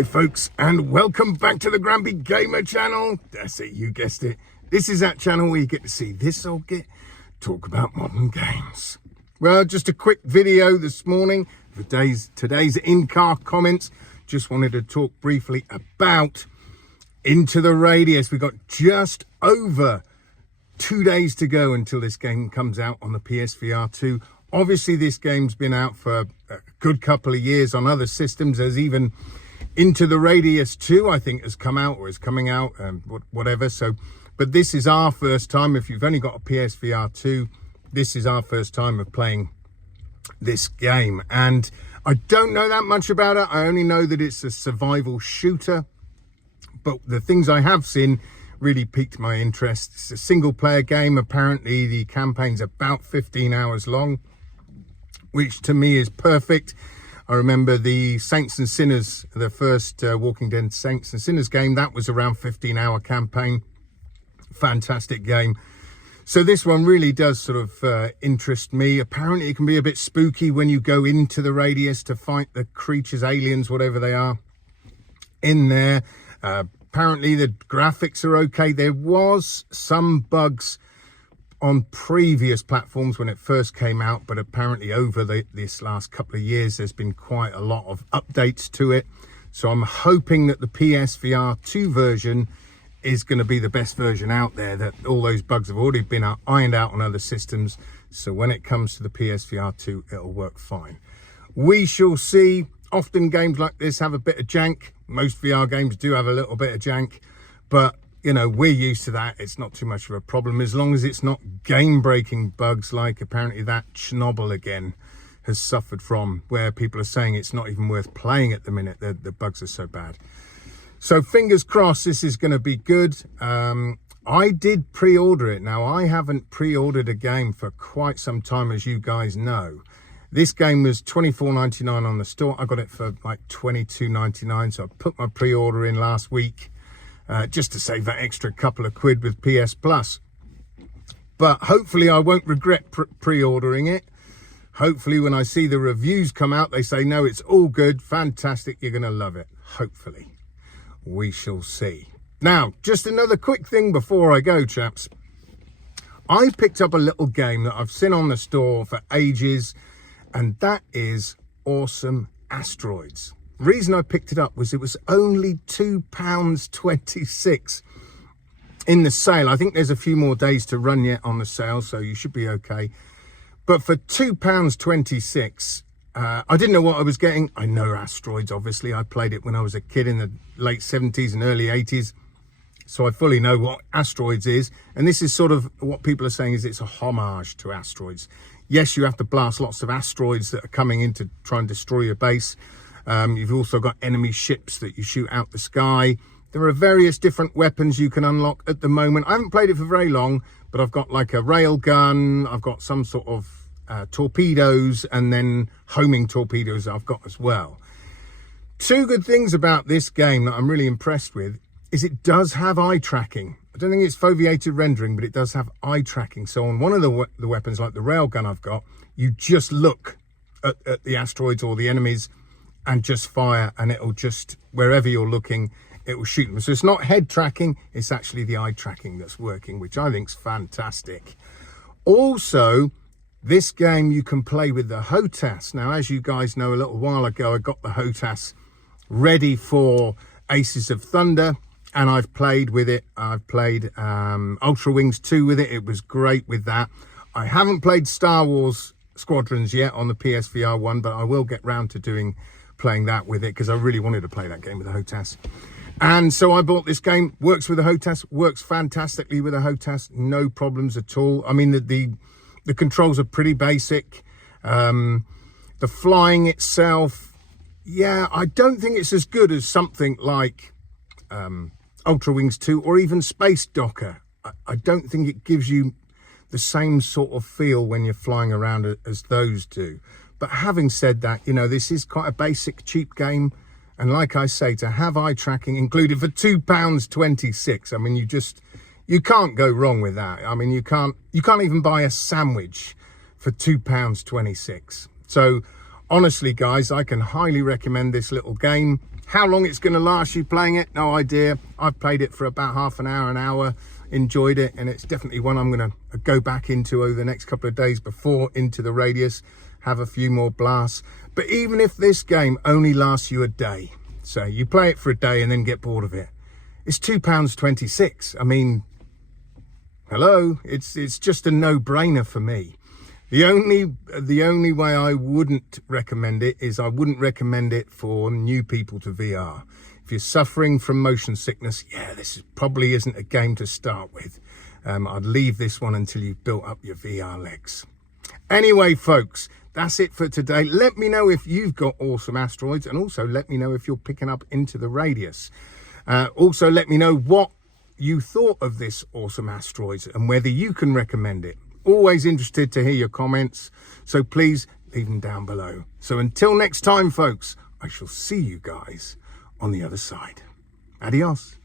Hi folks, and welcome back to the Grumpy Gamer channel. That's it, you guessed it. This is that channel where you get to see this old git talk about modern games. Well, just a quick video this morning for today's in-car comments. Just wanted to talk briefly about Into the Radius. We've got just over 2 days to go until this game comes out on the PSVR2. Obviously, this game's been out for a good couple of years on other systems. There's even Into the Radius 2, I think, has come out or is coming out, whatever. So, but this is our first time. If you've only got a PSVR2, this is our first time of playing this game. And I don't know that much about it. I only know that it's a survival shooter. But the things I have seen really piqued my interest. It's a single player game. Apparently, the campaign's about 15 hours long, which to me is perfect. I remember the Saints and Sinners, the first Walking Dead Saints and Sinners game, that was around 15-hour campaign. Fantastic game. So this one really does sort of interest me. Apparently it can be a bit spooky when you go into the radius to fight the creatures, aliens, whatever they are in there. Apparently the graphics are okay. There was some bugs on previous platforms when it first came out, but apparently over this last couple of years there's been quite a lot of updates to it. So I'm hoping that the PSVR2 version is going to be the best version out there, that all those bugs have already been ironed out on other systems, so when it comes to the PSVR2 it'll work fine. We shall see. Often games like this have a bit of jank. Most VR games do have a little bit of jank, but you know, we're used to that. It's not too much of a problem as long as it's not game-breaking bugs like apparently that Chernobyl again has suffered from, where people are saying it's not even worth playing at the minute. The bugs are so bad. So fingers crossed this is going to be good. I did pre-order it. Now, I haven't pre-ordered a game for quite some time, as you guys know. This game was $24.99 on the store. I got it for like $22.99, so I put my pre-order in last week. Just to save that extra couple of quid with PS Plus. But hopefully I won't regret pre-ordering it. Hopefully when I see the reviews come out, they say, no, it's all good, fantastic, you're going to love it. Hopefully. We shall see. Now, just another quick thing before I go, chaps. I picked up a little game that I've seen on the store for ages, and that is Awesome Asteroids. The reason I picked it up was it was only £2.26 in the sale. I think there's a few more days to run yet on the sale, so you should be okay. But for £2.26, I didn't know what I was getting. I know Asteroids, obviously. I played it when I was a kid in the late 70s and early 80s. So I fully know what Asteroids is. And this is sort of what people are saying is it's a homage to Asteroids. Yes, you have to blast lots of asteroids that are coming in to try and destroy your base. You've also got enemy ships that you shoot out the sky. There are various different weapons you can unlock at the moment. I haven't played it for very long, but I've got like a rail gun. I've got some sort of torpedoes, and then homing torpedoes I've got as well. Two good things about this game that I'm really impressed with is it does have eye tracking. I don't think it's foveated rendering, but it does have eye tracking. So on one of the weapons, like the rail gun I've got, you just look at the asteroids or the enemies and just fire, and it'll just, wherever you're looking, it will shoot them. So it's not head tracking, it's actually the eye tracking that's working, which I think is fantastic. Also, this game you can play with the HOTAS. Now, as you guys know, a little while ago, I got the HOTAS ready for Aces of Thunder, and I've played with it. I've played Ultra Wings 2 with it. It was great with that. I haven't played Star Wars Squadrons yet on the PSVR 1, but I will get round to playing that with it, because I really wanted to play that game with the HOTAS. And so I bought this game. Works with the HOTAS, works fantastically with the HOTAS, no problems at all. I mean, the controls are pretty basic. The flying itself, yeah, I don't think it's as good as something like Ultra Wings 2 or even Space Docker. I don't think it gives you the same sort of feel when you're flying around as those do. But having said that, you know, this is quite a basic, cheap game. And like I say, to have eye tracking included for £2.26, I mean, you can't go wrong with that. I mean, you can't even buy a sandwich for £2.26. So honestly, guys, I can highly recommend this little game. How long it's going to last you playing it, no idea. I've played it for about half an hour, enjoyed it, and it's definitely one I'm going to go back into over the next couple of days before Into the Radius, have a few more blasts. But even if this game only lasts you a day, so you play it for a day and then get bored of it, it's £2.26. I mean, hello, it's just a no-brainer for me. The only way I wouldn't recommend it is I wouldn't recommend it for new people to VR. If you're suffering from motion sickness, yeah, this probably isn't a game to start with. I'd leave this one until you've built up your VR legs. Anyway, folks, that's it for today. Let me know if you've got awesome asteroids, and also let me know if you're picking up Into the Radius. Also, let me know what you thought of this awesome asteroids and whether you can recommend it. Always interested to hear your comments, so please leave them down below. So until next time, folks, I shall see you guys on the other side. Adios.